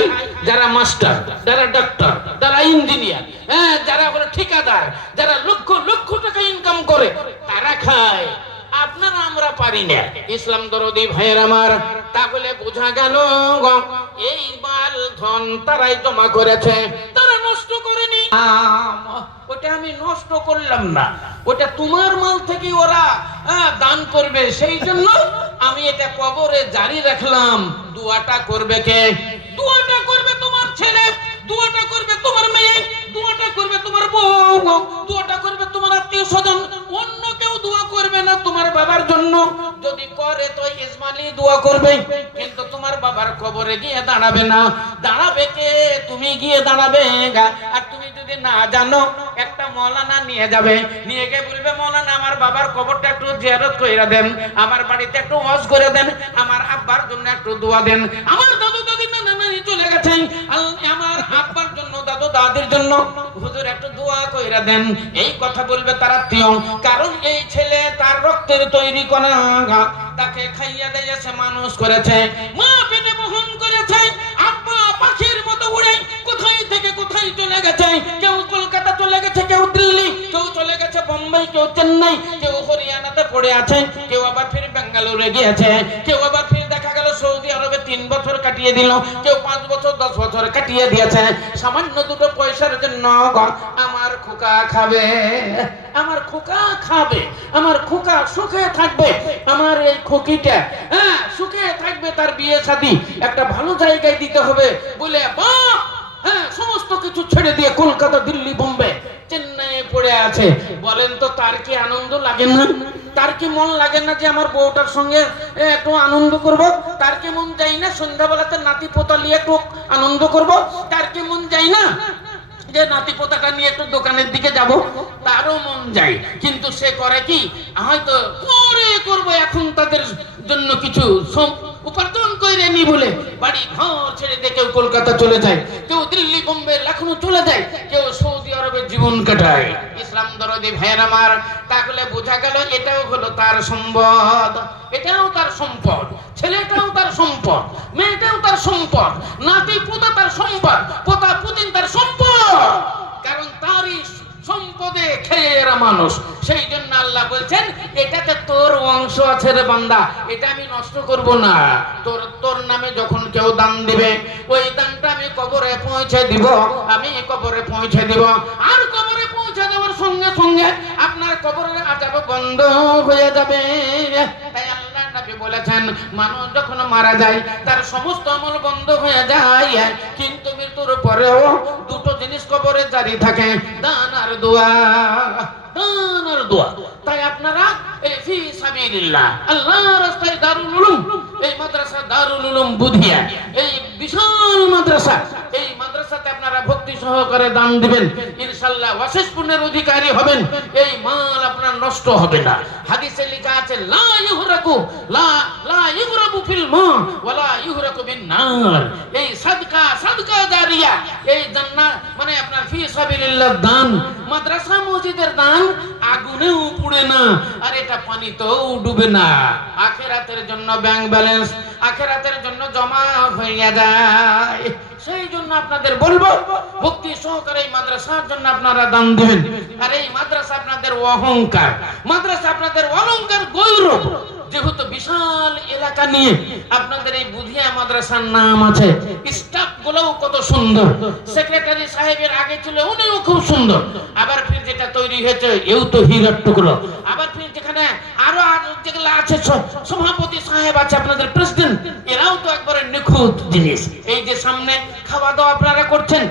খায়? যারা মাস্টার, যারা ডাক্তার, যারা ইঞ্জিনিয়ার, হ্যাঁ, যারা হলো ঠিকাদার, যারা লক্ষ লক্ষ টাকা ইনকাম করে, তারা খায়। আপনারা আমরা পারি না। ইসলাম দরদি ভাইয়ের আমার, তাহলে বোঝা গেল এই মাল ধন তারাই জমা করেছে, তারা নষ্ট করেনি। ওটা আমি নষ্ট করলাম না, ওটা তোমার মাল থেকে ওরা দান করবে, সেই জন্য আমি এটা কবরে জারি রাখলাম। দোয়াটা করবে কে? দোয়াটা করবে তোমার ছেলে, দোয়াটা করবে তোমার মেয়ে, দোয়াটা করবে তোমার বউ, দোয়াটা করবে তোমার আত্মীয় স্বজন। অন্য কেউ দোয়া করবে না তোমার বাবার জন্য। যদি করে তো ইসমাইলি দোয়া করবে, কিন্তু তোমার বাবার কবরে গিয়ে দাঁড়াবে না। দাঁড়াবে কে? তুমি গিয়ে দাঁড়াবে। আর তুমি যদি না জানো, একটা মৌলানা নিয়ে যাবে, নিয়ে গিয়ে বলবে, মৌলানা আমার বাবার কবরটা একটু জিয়ারত কইরা দেন, আমার বাড়িতে একটু ওয়াজ করে দেন, আমার আব্বার জন্য একটু দোয়া দেন, আমার দাদু দাদি নানা নানি চলে গেছেন, আমার আব্বার জন্য দাদু দাদির জন্য হুজুর একটু দোয়া কইরা দেন। এই কথা বলবে তার আত্মীয়, কারণ এই ছেলে তার রক্তের তৈরি করা, তাকে খাইয়া দিয়েছে, মানুষ করেছে, মা পেটে বহন করেছে, আব্বা পাখির মতো উড়ে কোথায় থেকে কোথায় চলে গেছে। কেউ কলকাতা চলে গেছে, কেউ দিল্লি, কেউ চলে গেছে বোম্বাই, কেউ চেন্নাই, কেউ হরিয়ানাতে পড়ে আছে, কেউ আবার ফির বেঙ্গালুরে গিয়েছে, কেউ আবার ফির দেখা গেল সৌদি আরবে 3 বছর কাটিয়ে দিল, কেউ 5 বছর 10 বছর কাটিয়ে দিয়েছে সামান্য দুটো পয়সার জন্য। আমার খোকা খাবে, আমার খোকা খাবে, আমার খোকা সুখে থাকবে, আমার এই খোকিটা সুখে থাকবে, তার বিয়ে শাদী একটা ভালো জায়গায় দিতে হবে বলে বাপ সমস্ত কিছু ছেড়ে দিয়ে কলকাতা, দিল্লি, বোম্বে, চেন্নাইয়ে পড়ে আছে। বলেন তো তার কি আনন্দ লাগে না? তার কি মন লাগে না যে আমার বউটার সঙ্গে একটু আনন্দ করব? তার কি মন চাই না সন্ধ্যাবেলাতে নাতি পোতা নিয়ে একটু আনন্দ করব? তার কি মন চাই না যে নাতি পোতাটা নিয়ে একটু দোকানের দিকে যাব? তারও মন যায়, কিন্তু সে করে কি, হয়তো পরে করব, এখন তাদের জন্য কিছু উপার্জন করে নি বলে বাড়ি ঘর ছেড়ে দিয়ে কেউ কলকাতা চলে যায়, কেউ দিল্লি, বোম্বে, লখনউ চলে যায়, কেউ সৌদি আরবে জীবন কাটায়। ইসলাম দরদি ভাইয়ের আমার, তাহলে বোঝা গেল এটাও হলো তার সম্পদ, এটাও তার সম্পদ, ছেলেটাও তার সম্পদ, মেয়েটাও তার সম্পদ, নাতি পোতা তার সম্পদ, পোতা পুতিন তার সম্পদ, কারণ তারই সম্পদে খেয়ে এরা মানুষ। সেই জন্য আল্লাহ বলছেন, এটাতে তোর অংশ আছে রে বান্দা, এটা আমি নষ্ট করব না। তোর নামে যখন কেউ দান দিবে, ওই দানটা আমি কবরে পৌঁছে দিব, আমি কবরে পৌঁছে দিব। আর কবরে পৌঁছে দেওয়ার সঙ্গে সঙ্গে আপনার কবরের আযাব বন্ধ হয়ে যাবে। তাই আল্লাহ নবী বলেছেন, মানুষ যখন মারা যায় তার সমস্ত আমল বন্ধ হয়ে যায়, কিন্তু মৃত্যুর পরেও দুটো জিনিস কবরে জারি থাকে, দান আর দোয়া, দান আর দোয়া। তাই আপনারা এই ফি সাবিলিল্লাহ, আল্লাহর রাস্তায় দারুল উলুম, এই মাদ্রাসা দারুল উলুম বুধিয়া, এই বিশাল মাদ্রাসা, এই মাদ্রাসাতে আপনারা ভক্তি সহকারে দান দিবেন, ইনশাআল্লাহ অশেষ পুণ্যের অধিকারী হবেন। এই মাল আপনার নষ্ট হবে না। হাদিসে লেখা আছে, লা ইউহরাকু লা ইউরাবু ফিল মা ওয়ালা ইউহরাকু বিন নার। এই সাদকা জারিয়া, এই জান্নাত মানে আপনার ফি সাবিলিল্লাহ দান, মাদ্রাসা মসজিদের দান আগুনেও পুড়ে না, আর এটা পানিতেও ডুবে না। আখিরাতের জন্য ব্যাংক ব্যালেন্স, আখিরাতের জন্য জমা হয়ে যায়। সেই জন্য আপনাদের বলবো, ভক্তি সহকারে এই মাদ্রাসার জন্য আপনারা দান দিবেন। আর এই মাদ্রাসা আপনাদের অহংকার, মাদ্রাসা আপনাদের অলংকার, গৌরব। যেহেতু বিশাল এলাকা নিয়ে আপনাদের এই বুধিয়া মাদ্রাসার নাম আছে, স্টাফ গুলোও কত সুন্দর, সেক্রেটারি সাহেবের আগে ছিল উনিও খুব সুন্দর, আবার ফির যেটা তৈরি হয়েছে এও তো হীরার টুকরো, আবার ফির যেখানে আরো যেগুলো আছে সভাপতি সাহেব আছে, আপনাদের প্রেসিডেন্ট, এরাও তো একবারে নিখুঁত জিনিস। এই যে সামনে খাওয়া দাওয়া আপনারা করছেন,